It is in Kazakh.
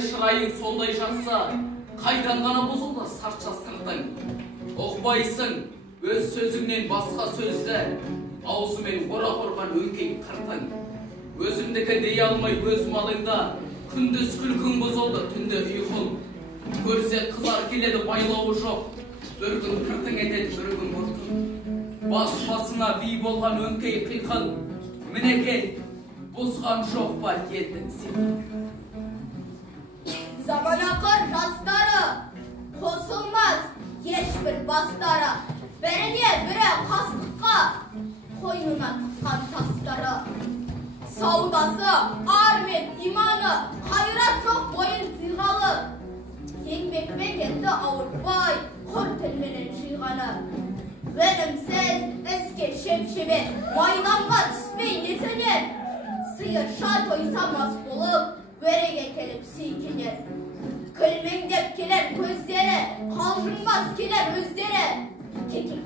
Шырайың сондай жатса, қайдан ғана бұзылды сартша сыртың. Оқпайсың, өз сөзіңнен басқа сөзді, аузымен ора қорған өңкей қыртың. Өзімдікі дей алмай өз малыңда, күндіз күлкің бұзылды, түнді ұйқың. Көрсе қызар келеді байлауы жоқ, бір күн қыртың етеді, бір күн бұртың. Бас-басына бей болған өңкей қиқын, мінекен, бұзған жоқ ба елдің сен? Заманақыр жастары, қосылмас ешбір бастары, біріне бірі қастыққа қойнына тыққан тастары. Саудасы, ар мен иманы, қайрат жоқ бойын тыйғалы. Еңбекпен кетті ауыртпай, құр тілменен жиғаны. Өнімсіз іске шеп-шебет, майданға түспей несінен. Сиырша тойса мас болып, өреге келіп сүйкенер. Күлмеңдеп келер көздері, қалжыңбас келер өздері. Кекек